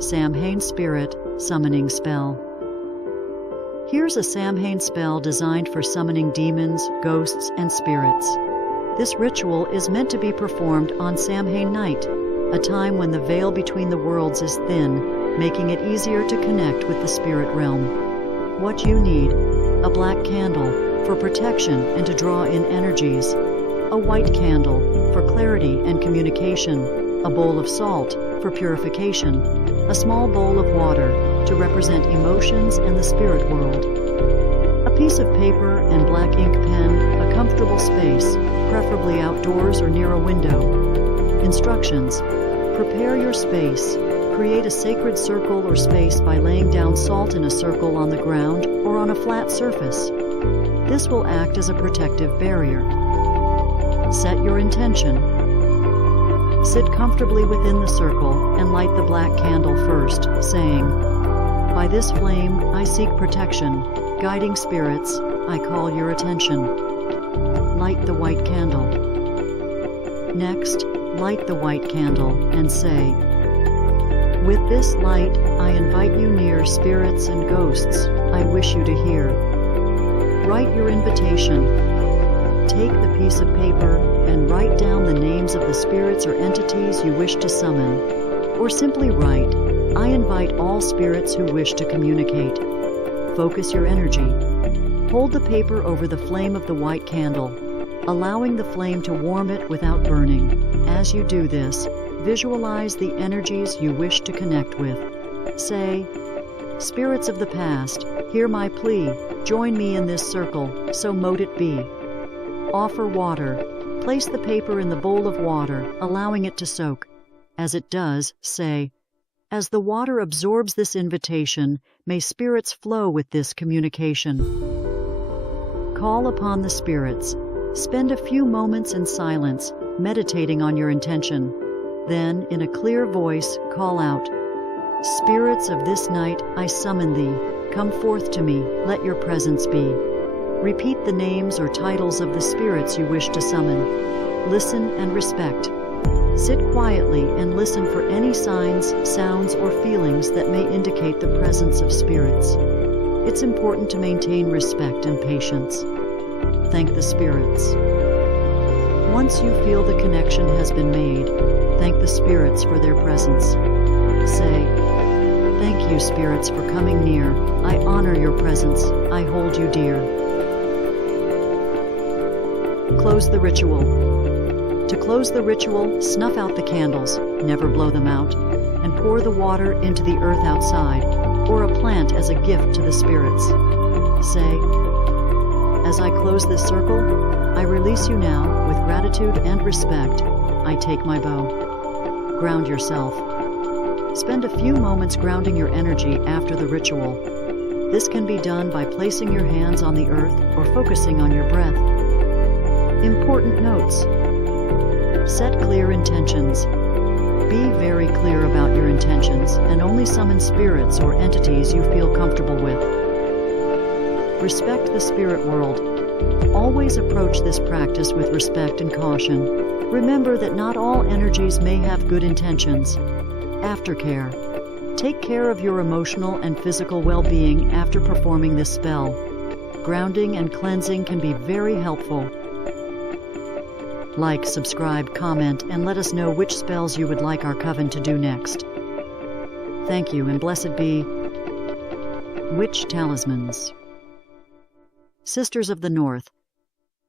Samhain Spirit Summoning Spell. Here's a Samhain spell designed for summoning demons, ghosts, and spirits. This ritual is meant to be performed on Samhain night, a time when the veil between the worlds is thin, making it easier to connect with the spirit realm. What you need: a black candle for protection and to draw in energies, a white candle for clarity and communication, a bowl of salt for purification, a small bowl of water to represent emotions and the spirit world, a piece of paper and black ink pen, a comfortable space, preferably outdoors or near a window. Instructions: prepare your space. Create a sacred circle or space by laying down salt in a circle on the ground or on a flat surface. This will act as a protective barrier. Set your intention. Sit comfortably within the circle and light the black candle first, saying, "By this flame I seek protection. Guiding spirits, I call your attention." Light the white candle. Next, light the white candle and say, "With this light, I invite you near spirits and ghosts I wish you to hear." Write your invitation. Take the piece of paper and write down the names of the spirits or entities you wish to summon. Or simply write, "I invite all spirits who wish to communicate." Focus your energy. Hold the paper over the flame of the white candle, allowing the flame to warm it without burning. As you do this, visualize the energies you wish to connect with. Say, "Spirits of the past, hear my plea. Join me in this circle, so mote it be." Offer water. Place the paper in the bowl of water, allowing it to soak. As it does, say, "As the water absorbs this invitation, may spirits flow with this communication." Call upon the spirits. Spend a few moments in silence, meditating on your intention. Then, in a clear voice, call out, "Spirits of this night, I summon thee. Come forth to me, let your presence be." Repeat the names or titles of the spirits you wish to summon. Listen and respect. Sit quietly and listen for any signs, sounds, or feelings that may indicate the presence of spirits. It's important to maintain respect and patience. Thank the spirits. Once you feel the connection has been made, thank the spirits for their presence. Say, "Thank you, spirits, for coming near. I honor your presence. I hold you dear." Close the ritual. To close the ritual, snuff out the candles, never blow them out, and pour the water into the earth outside, or a plant as a gift to the spirits. Say, "As I close this circle, I release you now with gratitude and respect. I take my bow." Ground yourself. Spend a few moments grounding your energy after the ritual. This can be done by placing your hands on the earth or focusing on your breath. Important notes. Set clear intentions. Be very clear about your intentions and only summon spirits or entities you feel comfortable with. Respect the spirit world. Always approach this practice with respect and caution. Remember that not all energies may have good intentions. Aftercare. Take care of your emotional and physical well-being after performing this spell. Grounding and cleansing can be very helpful. Like, subscribe, comment, and let us know which spells you would like our coven to do next. Thank you, and blessed be Witchtalismans Sisters of the North.